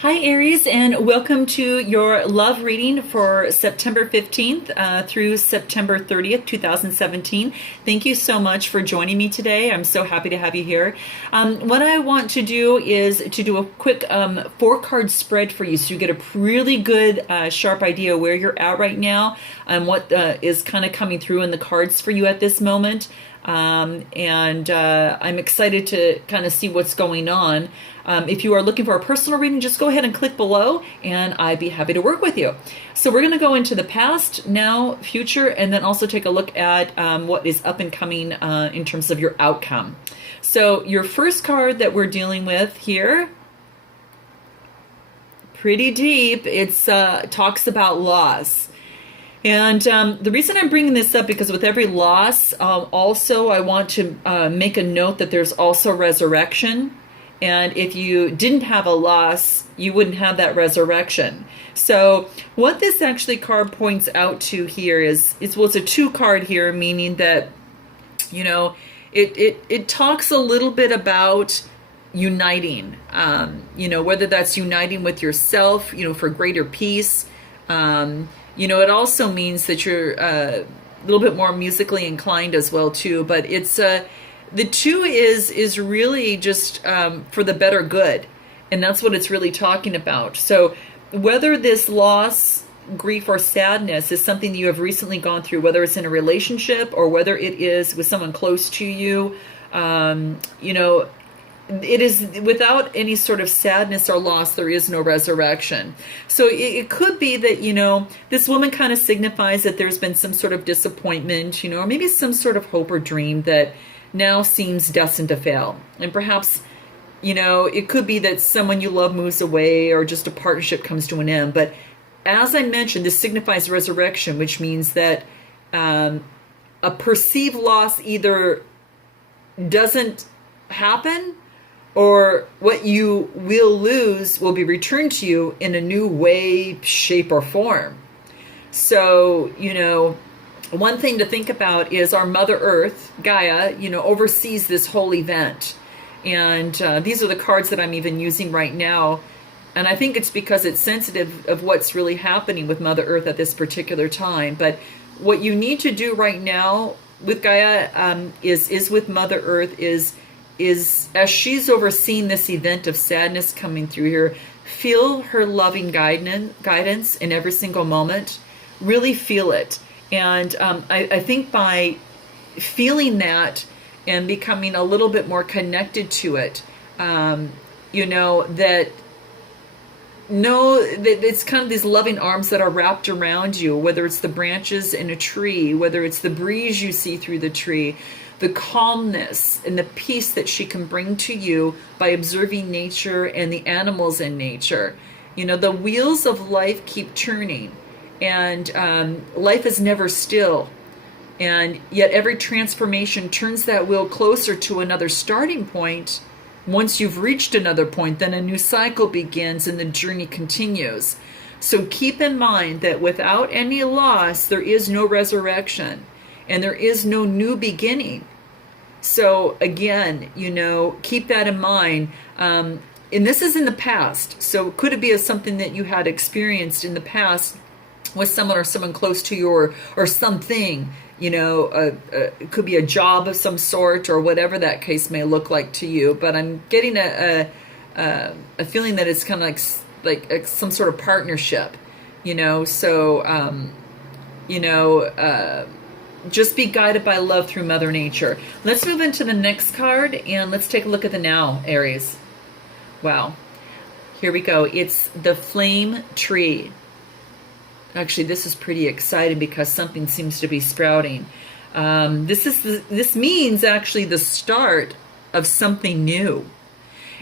Hi, Aries, and welcome to your love reading for September 15th through September 30th, 2017. Thank you so much for joining me today. I'm so happy to have you here. What I want to do is to do a quick four-card spread for you so you get a really good, sharp idea where you're at right now and what is kind of coming through in the cards for you at this moment. And I'm excited to kind of see what's going on. If you are looking for a personal reading, just go ahead and click below and I'd be happy to work with you. So we're going to go into the past, now, future, and then also take a look at what is up and coming in terms of your outcome. So your first card that we're dealing with here, pretty deep. It's talks about loss. And the reason I'm bringing this up because with every loss, also I want to make a note that there's also resurrection. And if you didn't have a loss, you wouldn't have that resurrection. So what this actually card points out to here is it's a two card here, meaning that, you know, it talks a little bit about uniting, whether that's uniting with yourself, for greater peace. It also means that you're a little bit more musically inclined as well too, but it's the two is really just for the better good, and that's what it's really talking about. So whether this loss, grief, or sadness is something that you have recently gone through, whether it's in a relationship or whether it is with someone close to you, it is without any sort of sadness or loss, there is no resurrection. So it could be that, this woman kind of signifies that there's been some sort of disappointment, or maybe some sort of hope or dream that now seems destined to fail. And perhaps, it could be that someone you love moves away or just a partnership comes to an end. But as I mentioned, this signifies resurrection, which means that a perceived loss either doesn't happen, or what you will lose will be returned to you in a new way, shape, or form. So, one thing to think about is our Mother Earth, Gaia, oversees this whole event. And these are the cards that I'm even using right now. And I think it's because it's sensitive of what's really happening with Mother Earth at this particular time. But what you need to do right now with Gaia is with Mother Earth is as she's overseeing this event of sadness coming through here, feel her loving guidance in every single moment. Really feel it. And I think by feeling that and becoming a little bit more connected to it, that it's kind of these loving arms that are wrapped around you, whether it's the branches in a tree, whether it's the breeze you see through the tree, the calmness and the peace that she can bring to you by observing nature and the animals in nature. The wheels of life keep turning, and life is never still. And yet every transformation turns that wheel closer to another starting point. Once you've reached another point, then a new cycle begins and the journey continues. So keep in mind that without any loss, there is no resurrection. And there is no new beginning. So again, keep that in mind. And this is in the past. So could it be something that you had experienced in the past with someone or someone close to you, or something, it could be a job of some sort or whatever that case may look like to you. But I'm getting a feeling that it's kind of like some sort of partnership, just be guided by love through Mother Nature. Let's move into the next card and let's take a look at the now, Aries. Wow. Here we go. It's the flame tree. Actually, this is pretty exciting because something seems to be sprouting. This means actually the start of something new.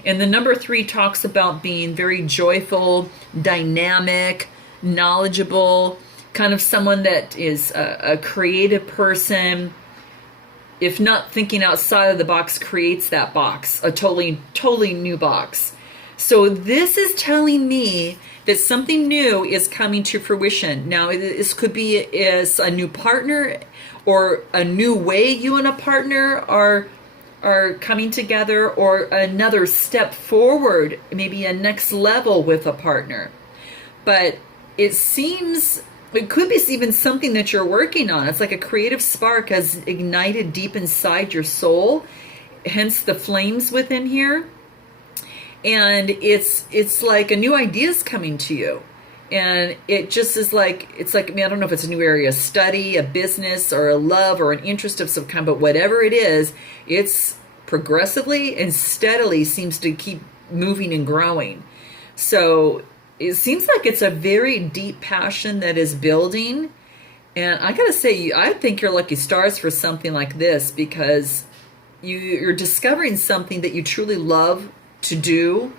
And the number 3 talks about being very joyful, dynamic, knowledgeable, kind of someone that is a creative person. If not thinking outside of the box, creates that box, a totally new box. So this is telling me that something new is coming to fruition. Now, this could be as a new partner or a new way you and a partner are are coming together, or another step forward, maybe a next level with a partner. But it seems it could be even something that you're working on. It's like a creative spark has ignited deep inside your soul, hence the flames within here. And it's like a new idea is coming to you. And it just is like, it's like, I mean, I don't know if it's a new area of study, a business, or a love, or an interest of some kind, but whatever it is, it's progressively and steadily seems to keep moving and growing. So it seems like it's a very deep passion that is building. And I gotta say, I think you're lucky stars for something like this, because you're discovering something that you truly love to do,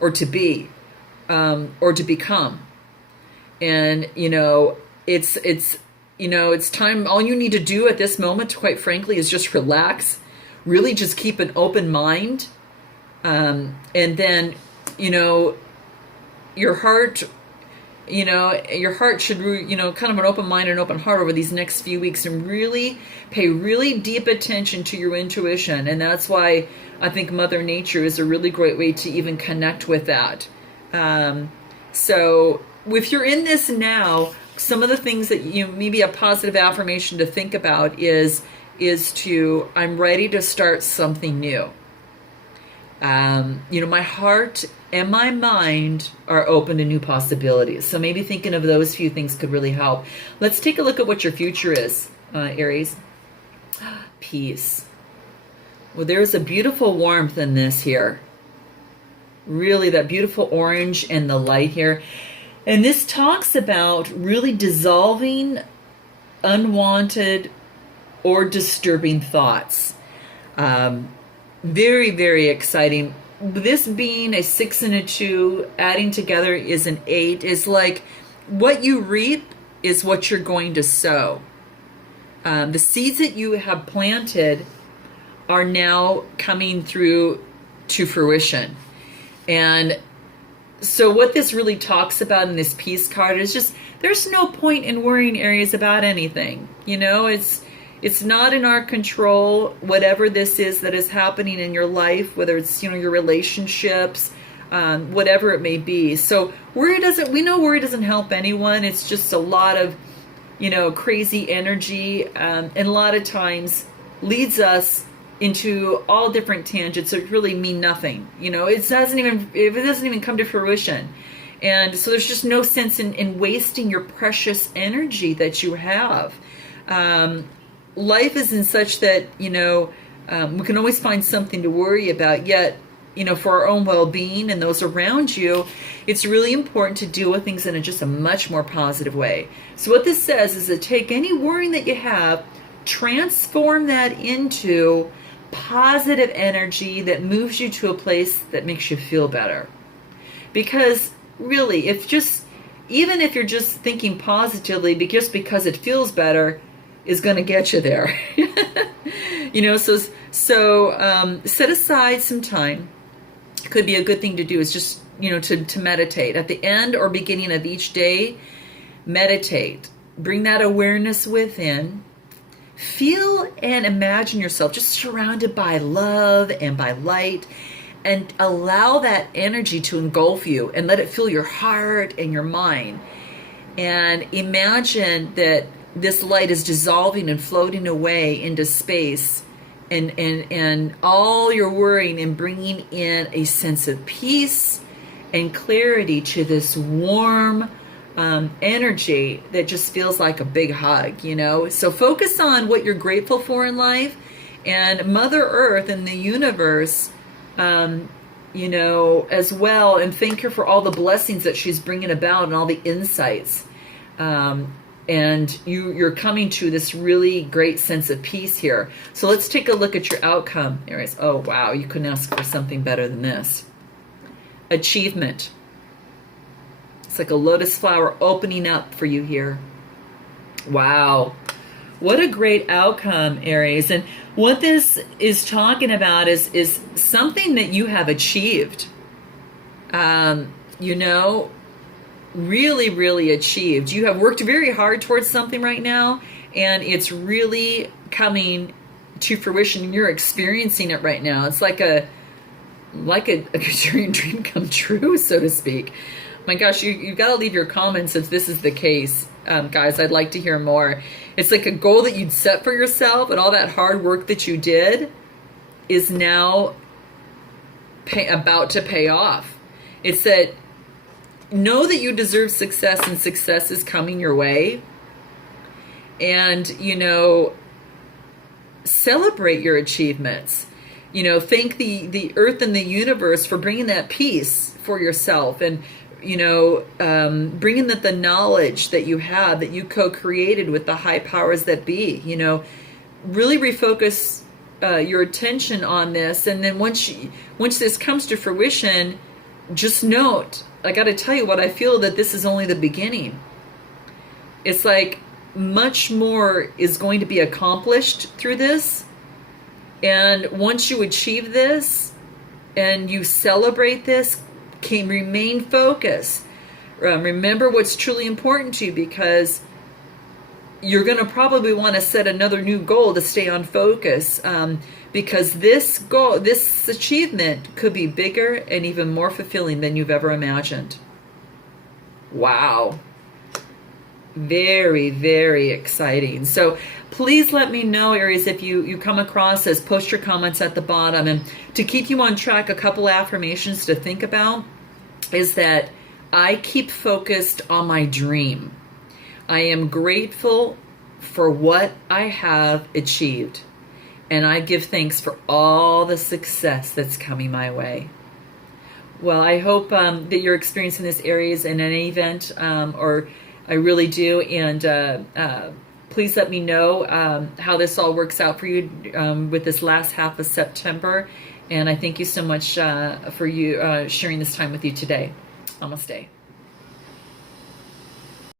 or to be, or to become. And it's time. All you need to do at this moment, quite frankly, is just relax, really just keep an open mind, and then your heart should, kind of an open mind and open heart over these next few weeks, and really pay really deep attention to your intuition. And that's why I think Mother Nature is a really great way to even connect with that. So if you're in this now, some of the things that maybe a positive affirmation to think about is to, I'm ready to start something new. My heart and my mind are open to new possibilities. So maybe thinking of those few things could really help. Let's take a look at what your future is, Aries. Peace. Well, there's a beautiful warmth in this here. Really, that beautiful orange and the light here. And this talks about really dissolving unwanted or disturbing thoughts. Very, very exciting. This being a 6 and a 2, adding together is an 8, is like what you reap is what you're going to sow. The seeds that you have planted are now coming through to fruition. And so what this really talks about in this peace card is just, there's no point in worrying, Aries, about anything. It's not in our control, whatever this is that is happening in your life, whether it's, your relationships, whatever it may be. So worry doesn't help anyone. It's just a lot of, crazy energy, and a lot of times leads us into all different tangents that really mean nothing. It doesn't even come to fruition. And so there's just no sense in wasting your precious energy that you have. Life is in such that, we can always find something to worry about, yet, for our own well-being and those around you, it's really important to deal with things in just a much more positive way. So what this says is to take any worrying that you have, transform that into positive energy that moves you to a place that makes you feel better. Because really, even if you're just thinking positively, just because it feels better is going to get you there. So set aside some time. It could be a good thing to do is just, to meditate. At the end or beginning of each day, meditate. Bring that awareness within. Feel and imagine yourself just surrounded by love and by light, and allow that energy to engulf you and let it fill your heart and your mind. And imagine that this light is dissolving and floating away into space, and all your worrying, and bringing in a sense of peace and clarity to this warm energy that just feels like a big hug, So focus on what you're grateful for in life, and Mother Earth and the universe, as well, and thank her for all the blessings that she's bringing about and all the insights. And you're coming to this really great sense of peace here. So let's take a look at your outcome, Aries. Oh, wow, you couldn't ask for something better than this. Achievement. It's like a lotus flower opening up for you here. Wow. What a great outcome, Aries. And what this is talking about is something that you have achieved. Really, really achieved. You have worked very hard towards something right now, and it's really coming to fruition, and you're experiencing it right now. It's like a dream come true, so to speak. My gosh, you've got to leave your comments if this is the case, guys. I'd like to hear more. It's like a goal that you'd set for yourself, and all that hard work that you did is now about to pay off. It's that know that you deserve success, and success is coming your way. And, celebrate your achievements. Thank the earth and the universe for bringing that peace for yourself, and bringing the knowledge that you have, that you co-created with the high powers that be. Really refocus your attention on this, and then once this comes to fruition, just note, I got to tell you what I feel, that this is only the beginning. It's like much more is going to be accomplished through this, and once you achieve this and you celebrate this, remain focused. Remember what's truly important to you, because you're going to probably want to set another new goal to stay on focus, because this goal, this achievement could be bigger and even more fulfilling than you've ever imagined. Wow. Very, very exciting. So please let me know, Aries, if you come across this. Post your comments at the bottom. And to keep you on track, a couple affirmations to think about is that I keep focused on my dream. I am grateful for what I have achieved, and I give thanks for all the success that's coming my way. Well, I hope that you're experiencing this, Aries, in any event, or I really do. And please let me know how this all works out for you with this last half of September. And I thank you so much for you sharing this time with you today. Amaste.